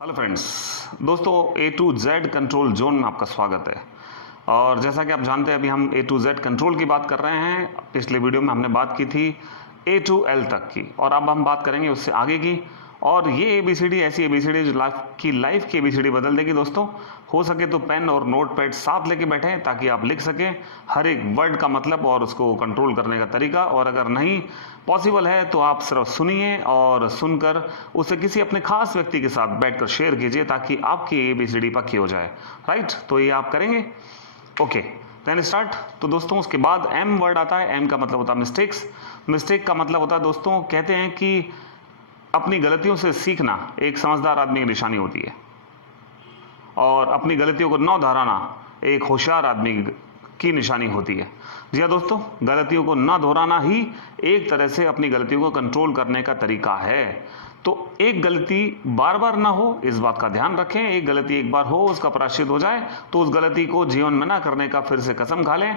Hello friends, दोस्तों ए to Z control zone में आपका स्वागत है। और जैसा कि आप जानते हैं अभी हम ए टू जेड कंट्रोल की बात कर रहे हैं। पिछले वीडियो में हमने बात की थी ए टू एल तक की और अब हम बात करेंगे उससे आगे की। और ये एबीसीडी ऐसी एबीसीडी जो लाइफ की एबीसीडी बदल देगी दोस्तों। हो सके तो पेन और नोट पैड साथ लेके बैठें ताकि आप लिख सकें हर एक वर्ड का मतलब और उसको कंट्रोल करने का तरीका। और अगर नहीं पॉसिबल है तो आप सिर्फ सुनिए और सुनकर उसे किसी अपने खास व्यक्ति के साथ बैठकर शेयर कीजिए ताकि आपकी एबीसीडी पक्की हो जाए। राइट, तो ये आप करेंगे। Okay then start. तो दोस्तों उसके बाद एम वर्ड आता है। एम का मतलब होता है मिस्टेक्स। मिस्टेक का मतलब होता है दोस्तों, कहते हैं कि अपनी गलतियों से सीखना एक समझदार आदमी की निशानी होती है और अपनी गलतियों को न दोहराना एक होशियार आदमी की निशानी होती है। जी हाँ दोस्तों, गलतियों को न दोहराना ही एक तरह से अपनी गलतियों को कंट्रोल करने का तरीका है। तो एक गलती बार बार ना हो, इस बात का ध्यान रखें। एक गलती एक बार हो, उसका प्रायश्चित हो जाए तो उस गलती को जीवन में ना करने का फिर से कसम खा लें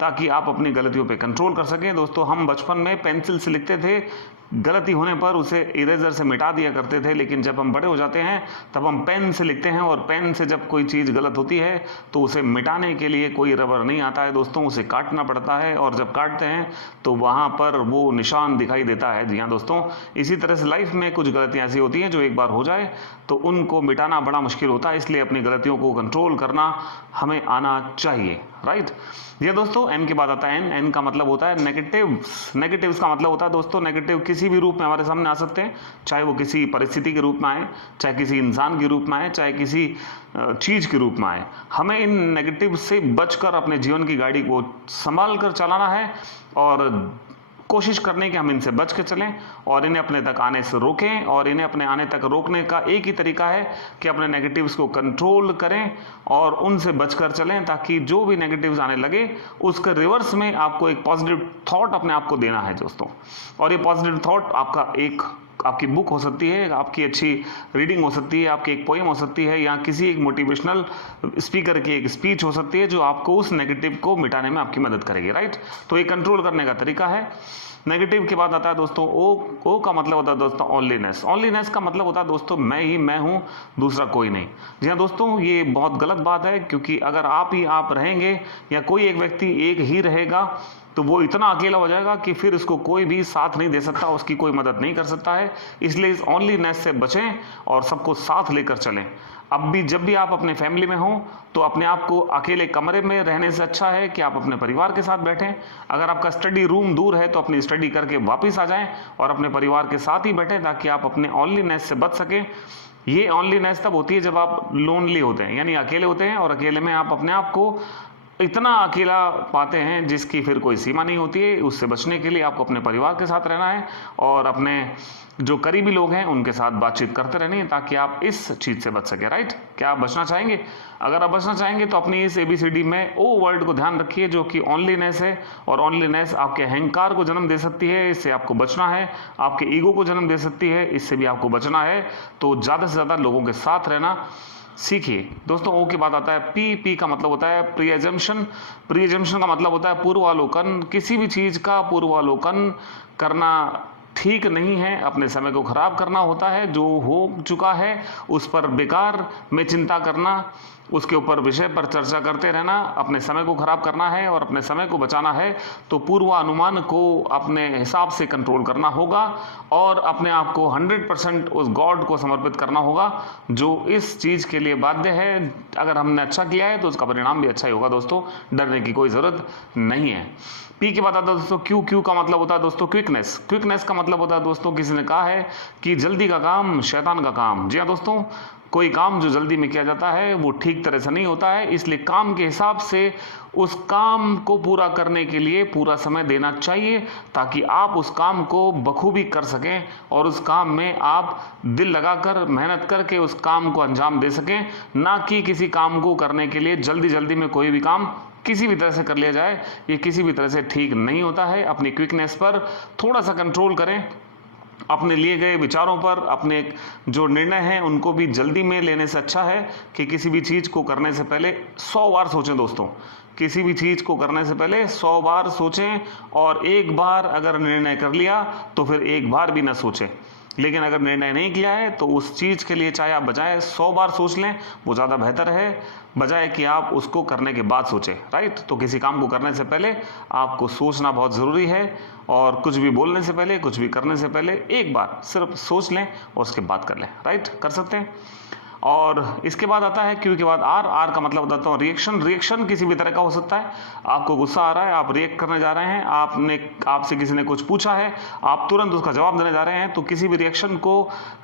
ताकि आप अपनी गलतियों पे कंट्रोल कर सकें। दोस्तों हम बचपन में पेंसिल से लिखते थे, गलती होने पर उसे इरेजर से मिटा दिया करते थे, लेकिन जब हम बड़े हो जाते हैं तब हम पेन से लिखते हैं और पेन से जब कोई चीज़ गलत होती है तो उसे मिटाने के लिए कोई रबर नहीं आता है दोस्तों, उसे काटना पड़ता है और जब काटते हैं तो वहाँ पर वो निशान दिखाई देता है। जी हाँ दोस्तों, इसी तरह से लाइफ में कुछ गलतियाँ ऐसी होती हैं जो एक बार हो जाए तो उनको मिटाना बड़ा मुश्किल होता है, इसलिए अपनी गलतियों को कंट्रोल करना हमें आना चाहिए। राइट, ये दोस्तों एम के बाद आता है एन। एन का मतलब होता है नेगेटिव्स। नेगेटिव्स का मतलब होता है दोस्तों, नेगेटिव किसी भी रूप में हमारे सामने आ सकते हैं, चाहे वो किसी परिस्थिति के रूप में आए, चाहे किसी इंसान के रूप में आए, चाहे किसी चीज़ के रूप में आए। हमें इन नेगेटिव से बचकर अपने जीवन की गाड़ी को संभाल कर चलाना है और कोशिश करने की हम इनसे बच के चलें और इन्हें अपने तक आने से रोकें। और इन्हें अपने आने तक रोकने का एक ही तरीका है कि अपने नेगेटिव्स को कंट्रोल करें और उनसे बचकर चलें ताकि जो भी नेगेटिव्स आने लगे उसके रिवर्स में आपको एक पॉजिटिव थॉट अपने आप को देना है दोस्तों। और ये पॉजिटिव थॉट आपकी बुक हो सकती है, आपकी अच्छी रीडिंग हो सकती है, आपकी एक पोएम हो सकती है, या किसी एक मोटिवेशनल स्पीकर की एक स्पीच हो सकती है जो आपको उस नेगेटिव को मिटाने में आपकी मदद करेगी। राइट, तो ये कंट्रोल करने का तरीका है। नेगेटिव के बाद आता है दोस्तों ओ का मतलब होता है दोस्तों ओनलीनेस। ओनलीनेस का मतलब होता है दोस्तों मैं ही मैं हूँ, दूसरा कोई नहीं। जी हाँ दोस्तों, ये बहुत गलत बात है क्योंकि अगर आप ही आप रहेंगे या कोई एक व्यक्ति एक ही रहेगा तो वो इतना अकेला हो जाएगा कि फिर उसको कोई भी साथ नहीं दे सकता, उसकी कोई मदद नहीं कर सकता है। इसलिए इस ओनलीनेस से बचें और सबको साथ लेकर चलें। अब भी जब भी आप अपने फैमिली में हों तो अपने आप को अकेले कमरे में रहने से अच्छा है कि आप अपने परिवार के साथ बैठें। अगर आपका स्टडी रूम दूर है तो अपनी स्टडी करके वापस आ जाएं और अपने परिवार के साथ ही बैठें ताकि आप अपने ओनलीनेस से बच सकें। ये ओनलीनेस तब होती है जब आप लोनली होते हैं, यानी अकेले होते हैं और अकेले में आप अपने आप को इतना अकेला पाते हैं जिसकी फिर कोई सीमा नहीं होती है। उससे बचने के लिए आपको अपने परिवार के साथ रहना है और अपने जो करीबी लोग हैं उनके साथ बातचीत करते रहनी है ताकि आप इस चीज़ से बच सके। राइट, क्या आप बचना चाहेंगे? अगर आप बचना चाहेंगे तो अपनी इस एबीसीडी में ओ वर्ड को ध्यान रखिए जो कि ओनलीनेस है। और ओनलीनेस आपके अहंकार को जन्म दे सकती है, इससे आपको बचना है। आपके ईगो को जन्म दे सकती है, इससे भी आपको बचना है। तो ज़्यादा से ज़्यादा लोगों के साथ रहना सीखिए दोस्तों। ओ के बाद आता है पी का मतलब होता है प्रीअजम्पशन। प्रीअजम्पशन का मतलब होता है पूर्वालोकन। किसी भी चीज़ का पूर्वालोकन करना ठीक नहीं है, अपने समय को खराब करना होता है। जो हो चुका है उस पर बेकार में चिंता करना, उसके ऊपर विषय पर चर्चा करते रहना अपने समय को खराब करना है। और अपने समय को बचाना है तो पूर्वानुमान को अपने हिसाब से कंट्रोल करना होगा और अपने आप को 100% उस गॉड को समर्पित करना होगा जो इस चीज़ के लिए बाध्य है। अगर हमने अच्छा किया है तो उसका परिणाम भी अच्छा ही होगा दोस्तों, डरने की कोई ज़रूरत नहीं है। पी के बाद आता है दोस्तों क्यू का मतलब होता है दोस्तों क्विकनेस। क्विकनेस का मतलब होता है दोस्तों, किसी ने कहा है कि जल्दी का काम शैतान का काम। जी हाँ दोस्तों, कोई काम जो जल्दी में किया जाता है वो ठीक तरह से नहीं होता है, इसलिए काम के हिसाब से उस काम को पूरा करने के लिए पूरा समय देना चाहिए ताकि आप उस काम को बखूबी कर सकें और उस काम में आप दिल लगाकर मेहनत करके उस काम को अंजाम दे सकें। ना कि किसी काम को करने के लिए जल्दी में कोई भी काम किसी भी तरह से कर लिया जाए, ये किसी भी तरह से ठीक नहीं होता है। अपनी क्विकनेस पर थोड़ा सा कंट्रोल करें, अपने लिए गए विचारों पर, अपने जो निर्णय हैं उनको भी जल्दी में लेने से अच्छा है कि किसी भी चीज़ को करने से पहले 100 बार सोचें दोस्तों। किसी भी चीज़ को करने से पहले 100 बार सोचें और एक बार अगर निर्णय कर लिया तो फिर एक बार भी ना सोचें। लेकिन अगर निर्णय नहीं किया है तो उस चीज़ के लिए चाहे आप बजाय 100 बार सोच लें, वो ज़्यादा बेहतर है बजाय कि आप उसको करने के बाद सोचें, राइट। तो किसी काम को करने से पहले आपको सोचना बहुत ज़रूरी है, और कुछ भी बोलने से पहले, कुछ भी करने से पहले एक बार सिर्फ सोच लें और उसके बाद कर लें, राइट। कर सकते हैं। और इसके बाद आता है क्यू के बाद आर। आर का मतलब बताता हूँ रिएक्शन। रिएक्शन किसी भी तरह का हो सकता है। आपको गुस्सा आ रहा है, आप रिएक्ट करने जा रहे हैं, आपसे किसी ने कुछ पूछा है, आप तुरंत उसका जवाब देने जा रहे हैं, तो किसी भी रिएक्शन को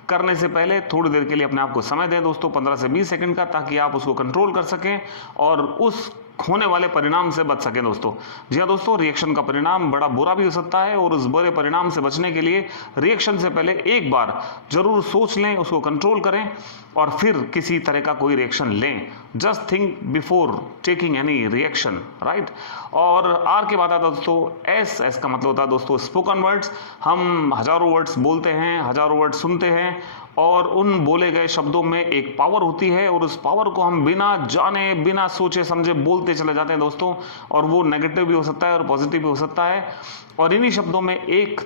करने से पहले थोड़ी देर के लिए अपने आप को समय दें दोस्तों, 15 से 20 सेकंड का, ताकि आप उसको कंट्रोल कर सकें और उस होने वाले परिणाम से बच सकें दोस्तों। जी हाँ दोस्तों, रिएक्शन का परिणाम बड़ा बुरा भी हो सकता है, और उस बुरे परिणाम से बचने के लिए रिएक्शन से पहले एक बार जरूर सोच लें, उसको कंट्रोल करें और फिर किसी तरह का कोई रिएक्शन लें। Just think before taking any reaction, right. और आर के बाद आता है दोस्तों एस। एस का मतलब होता है दोस्तों स्पोकन वर्ड्स। हम हजारों वर्ड्स बोलते हैं, हजारों वर्ड्स सुनते हैं, और उन बोले गए शब्दों में एक पावर होती है, और उस पावर को हम बिना जाने, बिना सोचे समझे बोलते चले जाते हैं दोस्तों, और वो नेगेटिव भी हो सकता है और पॉजिटिव भी हो सकता है। और इन्हीं शब्दों में एक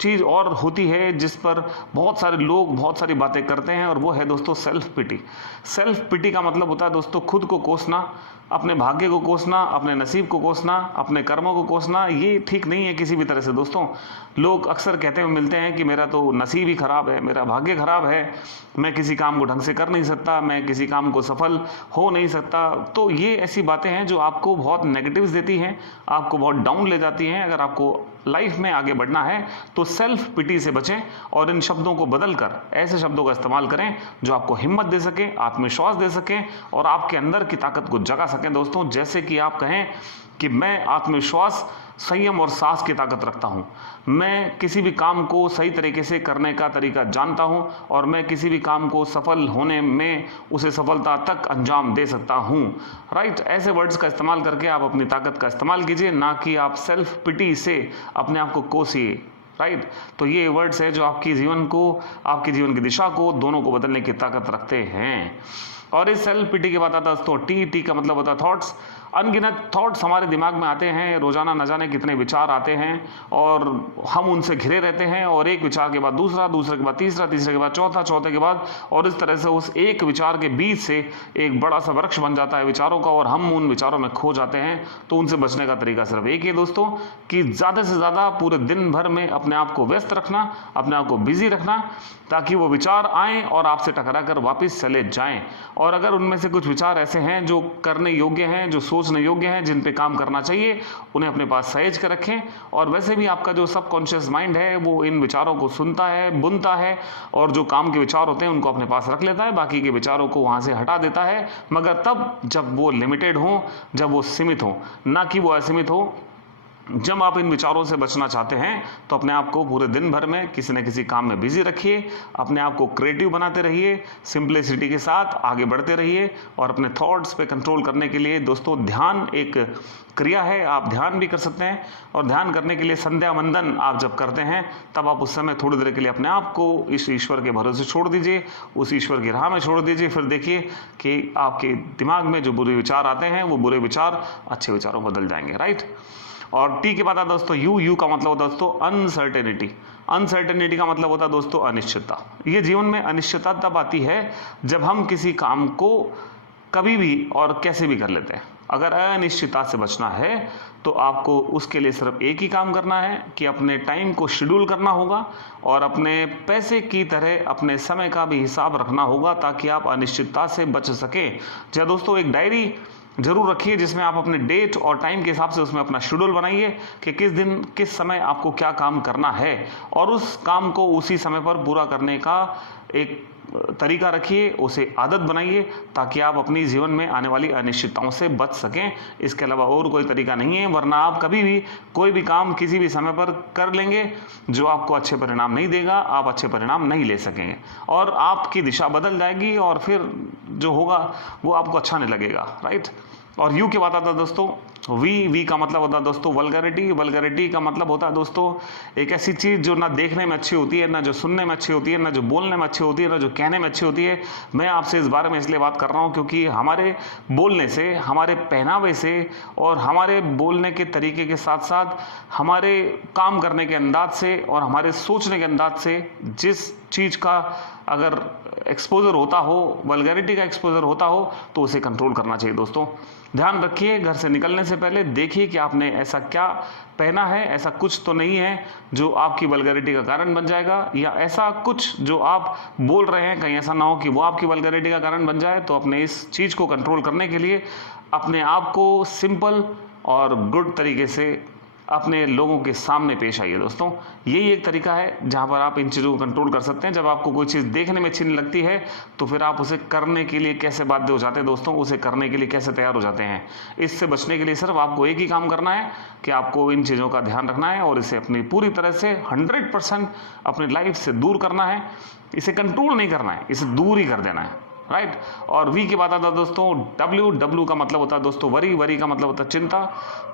चीज़ और होती है जिस पर बहुत सारे लोग बहुत सारी बातें करते हैं, और वो है दोस्तों सेल्फ पिटी। सेल्फ पिटी का मतलब होता है दोस्तों खुद को कोसना, अपने भाग्य को कोसना, अपने नसीब को कोसना, अपने कर्मों को कोसना। ये ठीक नहीं है किसी भी तरह से दोस्तों। लोग अक्सर कहते हुए मिलते हैं कि मेरा तो नसीब ही खराब है, मेरा भाग्य खराब है, मैं किसी काम को ढंग से कर नहीं सकता, मैं किसी काम को सफल हो नहीं सकता। तो ये ऐसी बातें हैं जो आपको बहुत नेगेटिव्स देती हैं, आपको बहुत डाउन ले जाती हैं। अगर आपको लाइफ में आगे बढ़ना है तो सेल्फ पिटी से बचें, और इन शब्दों को बदलकर ऐसे शब्दों का इस्तेमाल करें जो आपको हिम्मत दे सकें, आत्मविश्वास दे सकें, और आपके अंदर की ताकत को जगा सकें दोस्तों। जैसे कि आप कहें कि मैं आत्मविश्वास, संयम और साहस की ताकत रखता हूं, मैं किसी भी काम को सही तरीके से करने का तरीका जानता हूं, और मैं किसी भी काम को सफल होने में उसे सफलता तक अंजाम दे सकता हूं, राइट। ऐसे वर्ड्स का इस्तेमाल करके आप अपनी ताकत का इस्तेमाल कीजिए, ना कि आप सेल्फ पिटी से अपने आप को कोसिए, राइट। तो ये वर्ड्स है जो आपकी जीवन को, आपके जीवन की दिशा को, दोनों को बदलने की ताकत रखते हैं। और इस सेल्फ पिटी के बाद आता है दोस्तों टी। टी का मतलब होता है थॉट्स। अनगिनत थॉट्स हमारे दिमाग में आते हैं, रोजाना न जाने कितने विचार आते हैं, और हम उनसे घिरे रहते हैं, और एक विचार के बाद दूसरा, दूसरे के बाद तीसरा, तीसरे के बाद चौथा, चौथे के बाद, और इस तरह से उस एक विचार के बीच से एक बड़ा सा वृक्ष बन जाता है विचारों का, और हम उन विचारों में खो जाते हैं। तो उनसे बचने का तरीका सिर्फ एक ही है दोस्तों, कि ज़्यादा से ज़्यादा पूरे दिन भर में अपने आप को व्यस्त रखना, अपने आप को बिजी रखना, ताकि वो विचार आएँ और आपसे टकरा कर वापस चले जाएँ। और अगर उनमें से कुछ विचार ऐसे हैं जो करने योग्य हैं, जो सोचने योग्य हैं, जिन पे काम करना चाहिए, उन्हें अपने पास सहेज कर रखें। और वैसे भी आपका जो सबकॉन्शियस माइंड है वो इन विचारों को सुनता है, बुनता है, और जो काम के विचार होते हैं उनको अपने पास रख लेता है, बाकी के विचारों को वहाँ से हटा देता है, मगर तब जब वो लिमिटेड हो, जब वो सीमित हो, ना कि वो असीमित हो। जब आप इन विचारों से बचना चाहते हैं तो अपने आप को पूरे दिन भर में किसी न किसी काम में बिजी रखिए, अपने आप को क्रिएटिव बनाते रहिए, सिंप्लिसिटी के साथ आगे बढ़ते रहिए। और अपने थॉट्स पे कंट्रोल करने के लिए दोस्तों ध्यान एक क्रिया है, आप ध्यान भी कर सकते हैं। और ध्यान करने के लिए संध्या वंदन आप जब करते हैं तब आप उस समय थोड़ी देर के लिए अपने आप को इस ईश्वर के भरोसे छोड़ दीजिए, उस ईश्वर की राह में छोड़ दीजिए। फिर देखिए कि आपके दिमाग में जो बुरे विचार आते हैं वो बुरे विचार अच्छे विचारों में बदल जाएंगे, राइट। और टी के बाद आता दोस्तों यू। यू का मतलब होता है दोस्तों अनसर्टेनिटी। अनसर्टेनिटी का मतलब होता है दोस्तों अनिश्चितता। ये जीवन में अनिश्चितता तब आती है जब हम किसी काम को कभी भी और कैसे भी कर लेते हैं। अगर अनिश्चितता से बचना है तो आपको उसके लिए सिर्फ एक ही काम करना है कि अपने टाइम को शेड्यूल करना होगा, और अपने पैसे की तरह अपने समय का भी हिसाब रखना होगा, ताकि आप अनिश्चितता से बच सकें। जब दोस्तों एक डायरी जरूर रखिए जिसमें आप अपने डेट और टाइम के हिसाब से उसमें अपना शेड्यूल बनाइए कि किस दिन किस समय आपको क्या काम करना है, और उस काम को उसी समय पर पूरा करने का एक तरीका रखिए, उसे आदत बनाइए, ताकि आप अपनी जीवन में आने वाली अनिश्चितताओं से बच सकें। इसके अलावा और कोई तरीका नहीं है, वरना आप कभी भी कोई भी काम किसी भी समय पर कर लेंगे जो आपको अच्छे परिणाम नहीं देगा, आप अच्छे परिणाम नहीं ले सकेंगे, और आपकी दिशा बदल जाएगी, और फिर जो होगा वो आपको अच्छा नहीं लगेगा, राइट। और यू के बाद आता है दोस्तों वी। वी का मतलब होता है दोस्तों वल्गैरिटी। वल्गैरिटी का मतलब होता है दोस्तों एक ऐसी चीज़ जो ना देखने में अच्छी होती है, ना जो सुनने में अच्छी होती है, ना जो बोलने में अच्छी होती है, ना जो कहने में अच्छी होती है। मैं आपसे इस बारे में इसलिए बात कर रहा हूँ क्योंकि हमारे बोलने से, हमारे पहनावे से, और हमारे बोलने के तरीके के साथ साथ हमारे काम करने के अंदाज से और हमारे सोचने के अंदाज से जिस चीज़ का अगर एक्सपोजर होता हो, वल्गैरिटी का एक्सपोजर होता हो, तो उसे कंट्रोल करना चाहिए दोस्तों। ध्यान रखिए, घर से निकलने से पहले देखिए कि आपने ऐसा क्या पहना है, ऐसा कुछ तो नहीं है जो आपकी वल्गैरिटी का कारण बन जाएगा, या ऐसा कुछ जो आप बोल रहे हैं कहीं ऐसा ना हो कि वो आपकी वल्गैरिटी का कारण बन जाए। तो अपने इस चीज़ को कंट्रोल करने के लिए अपने आप को सिंपल और गुड तरीके से अपने लोगों के सामने पेश आइए दोस्तों। यही एक तरीका है जहां पर आप इन चीज़ों को कंट्रोल कर सकते हैं। जब आपको कोई चीज़ देखने में अच्छी नहीं लगती है तो फिर आप उसे करने के लिए कैसे बाध्य हो जाते हैं दोस्तों, उसे करने के लिए कैसे तैयार हो जाते हैं। इससे बचने के लिए सिर्फ आपको एक ही काम करना है कि आपको इन चीज़ों का ध्यान रखना है और इसे अपनी पूरी तरह से 100% अपनी लाइफ से दूर करना है। इसे कंट्रोल नहीं करना है, इसे दूर ही कर देना है, राइट। और वी की बात आता है दोस्तों, डब्ल्यू का मतलब होता है दोस्तों वरी का मतलब होता है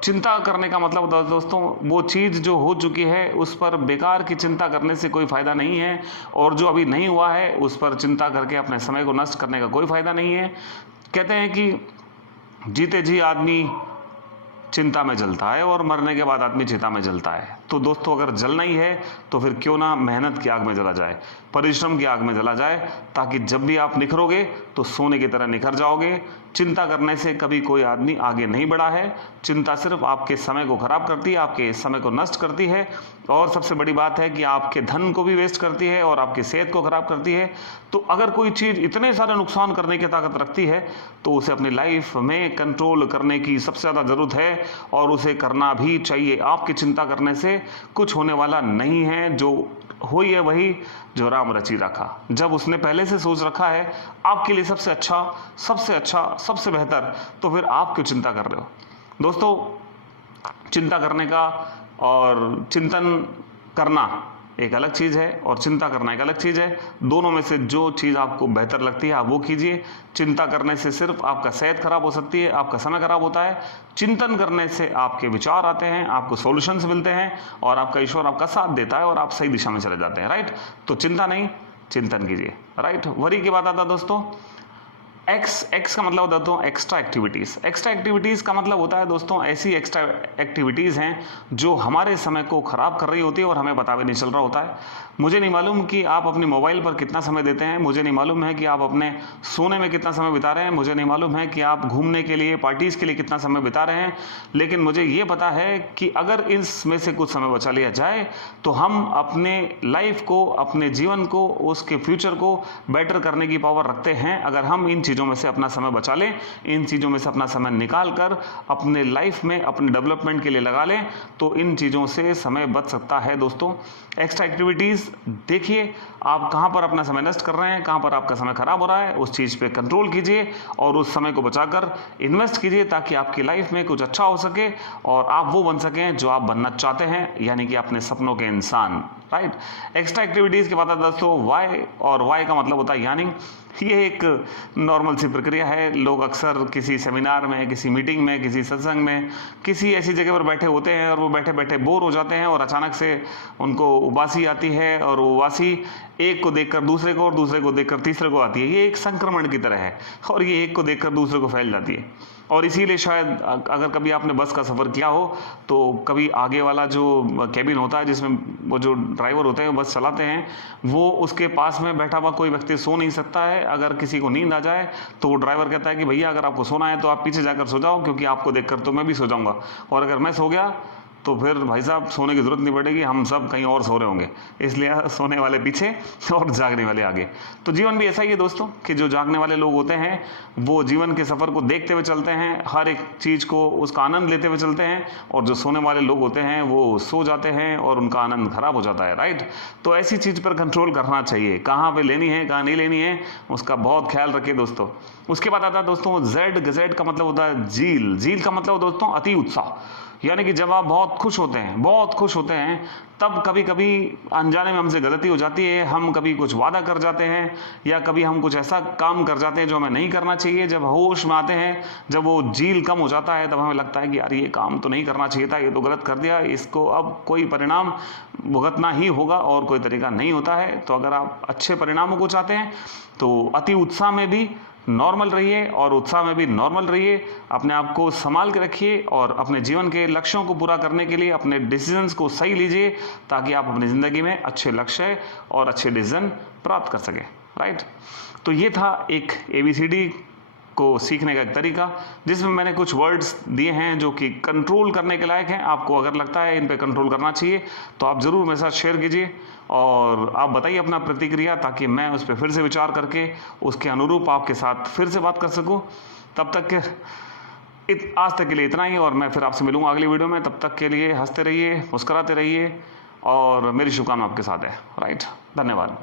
चिंता करने का मतलब होता है दोस्तों वो चीज़ जो हो चुकी है उस पर बेकार की चिंता करने से कोई फ़ायदा नहीं है, और जो अभी नहीं हुआ है उस पर चिंता करके अपने समय को नष्ट करने का कोई फ़ायदा नहीं है। कहते हैं कि जीते जी आदमी चिंता में जलता है और मरने के बाद आदमी चिता में जलता है। तो दोस्तों अगर जलना ही है तो फिर क्यों ना मेहनत की आग में जला जाए, परिश्रम की आग में जला जाए, ताकि जब भी आप निखरोगे तो सोने की तरह निखर जाओगे। चिंता करने से कभी कोई आदमी आगे नहीं बढ़ा है। चिंता सिर्फ आपके समय को खराब करती है, आपके समय को नष्ट करती है, और सबसे बड़ी बात है कि आपके धन को भी वेस्ट करती है और आपकी सेहत को खराब करती है। तो अगर कोई चीज़ इतने सारे नुकसान करने की ताकत रखती है तो उसे अपनी लाइफ में कंट्रोल करने की सबसे ज़्यादा ज़रूरत है, और उसे करना भी चाहिए। आपकी चिंता करने से कुछ होने वाला नहीं है। जो हुई है वही जो राम रची रखा। जब उसने पहले से सोच रखा है आपके लिए सबसे अच्छा सबसे बेहतर, तो फिर आप क्यों चिंता कर रहे हो दोस्तों। चिंता करने का और चिंतन करना एक अलग चीज़ है और चिंता करना एक अलग चीज़ है। दोनों में से जो चीज़ आपको बेहतर लगती है आप वो कीजिए। चिंता करने से सिर्फ आपका सेहत खराब हो सकती है, आपका समय खराब होता है। चिंतन करने से आपके विचार आते हैं, आपको सॉल्यूशंस मिलते हैं, और आपका ईश्वर आपका साथ देता है और आप सही दिशा में चले जाते हैं, राइट। तो चिंता नहीं, चिंतन कीजिए, राइट। वरी की बात आता है दोस्तों, एक्स का मतलब होता है दोस्तों एक्स्ट्रा एक्टिविटीज़। एक्स्ट्रा एक्टिविटीज़ का मतलब होता है दोस्तों ऐसी एक्स्ट्रा एक्टिविटीज़ हैं जो हमारे समय को ख़राब कर रही होती है और हमें पता भी नहीं चल रहा होता है। मुझे नहीं मालूम कि आप अपने मोबाइल पर कितना समय देते हैं, मुझे नहीं मालूम है कि आप अपने सोने में कितना समय बिता रहे हैं, मुझे नहीं मालूम है कि आप घूमने के लिए, पार्टीज़ के लिए कितना समय बिता रहे हैं, लेकिन मुझे ये पता है कि अगर इसमें से कुछ समय बचा लिया जाए तो हम अपने लाइफ को, अपने जीवन को, उसके फ्यूचर को बेटर करने की पावर रखते हैं। अगर हम इन चीज़ों में से अपना समय बचा लें, इन चीज़ों में से अपना समय निकाल कर अपने लाइफ में अपने डेवलपमेंट के लिए लगा लें, तो इन चीज़ों से समय बच सकता है दोस्तों। एक्स्ट्रा एक्टिविटीज़ देखिए आप कहाँ पर अपना समय नष्ट कर रहे हैं, कहाँ पर आपका समय खराब हो रहा है, उस चीज़ पे कंट्रोल कीजिए और उस समय को बचाकर इन्वेस्ट कीजिए, ताकि आपकी लाइफ में कुछ अच्छा हो सके और आप वो बन सकें जो आप बनना चाहते हैं, यानी कि अपने सपनों के इंसान, राइट। एक्स्ट्रा एक्टिविटीज़ के बाद दोस्तों वाई, और वाई का मतलब होता है यानी। ये एक नॉर्मल सी प्रक्रिया है। लोग अक्सर किसी सेमिनार में, किसी मीटिंग में, किसी सत्संग में, किसी ऐसी जगह पर बैठे होते हैं और वो बैठे बैठे बोर हो जाते हैं और अचानक से उनको उबासी आती है, और वो उबासी एक को देखकर दूसरे को और दूसरे को देखकर तीसरे को आती है। ये एक संक्रमण की तरह है और ये एक को देखकर दूसरे को फैल जाती है। और इसीलिए शायद अगर कभी आपने बस का सफ़र किया हो तो कभी आगे वाला जो कैबिन होता है जिसमें वो जो ड्राइवर होते हैं बस चलाते हैं, वो उसके पास में बैठा हुआ कोई व्यक्ति सो नहीं सकता है। अगर किसी को नींद आ जाए तो वो ड्राइवर कहता है कि भैया अगर आपको सोना है तो आप पीछे जाकर सो जाओ, क्योंकि आपको देखकर तो मैं भी सो जाऊँगा, और अगर मैं सो गया तो फिर भाई साहब सोने की ज़रूरत नहीं पड़ेगी, हम सब कहीं और सो रहे होंगे। इसलिए सोने वाले पीछे और जागने वाले आगे। तो जीवन भी ऐसा ही है दोस्तों कि जो जागने वाले लोग होते हैं वो जीवन के सफ़र को देखते हुए चलते हैं, हर एक चीज़ को उसका आनंद लेते हुए चलते हैं, और जो सोने वाले लोग होते हैं वो सो जाते हैं और उनका आनंद खराब हो जाता है, राइट। तो ऐसी चीज़ पर कंट्रोल करना चाहिए, कहाँ पर लेनी है कहाँ नहीं लेनी है उसका बहुत ख्याल रखिए दोस्तों। उसके बाद आता है दोस्तों जेड का मतलब होता है झील का मतलब दोस्तों अति उत्साह। यानी कि जब आप बहुत खुश होते हैं तब कभी कभी अनजाने में हमसे गलती हो जाती है। हम कभी कुछ वादा कर जाते हैं या कभी हम कुछ ऐसा काम कर जाते हैं जो हमें नहीं करना चाहिए। जब होश में आते हैं, जब वो झील कम हो जाता है, तब हमें लगता है कि यार ये काम तो नहीं करना चाहिए था, ये तो गलत कर दिया, इसको अब कोई परिणाम भुगतना ही होगा और कोई तरीका नहीं होता है। तो अगर आप अच्छे परिणामों को चाहते हैं तो अति उत्साह में भी नॉर्मल रहिए और उत्साह में भी नॉर्मल रहिए। अपने आप को संभाल के रखिए और अपने जीवन के लक्ष्यों को पूरा करने के लिए अपने डिसीजंस को सही लीजिए, ताकि आप अपनी ज़िंदगी में अच्छे लक्ष्य और अच्छे डिसीजन प्राप्त कर सके, राइट। तो ये था एक ABCD को सीखने का एक तरीका, जिसमें मैंने कुछ वर्ड्स दिए हैं जो कि कंट्रोल करने के लायक हैं। आपको अगर लगता है इन पे कंट्रोल करना चाहिए तो आप ज़रूर मेरे साथ शेयर कीजिए और आप बताइए अपना प्रतिक्रिया, ताकि मैं उस पर फिर से विचार करके उसके अनुरूप आपके साथ फिर से बात कर सकूं। तब तक आज तक के लिए इतना ही, और मैं फिर आपसे मिलूंगा अगली वीडियो में। तब तक के लिए हंसते रहिए, मुस्कुराते रहिए, और मेरी शुभकामना आपके साथ है, राइट। धन्यवाद।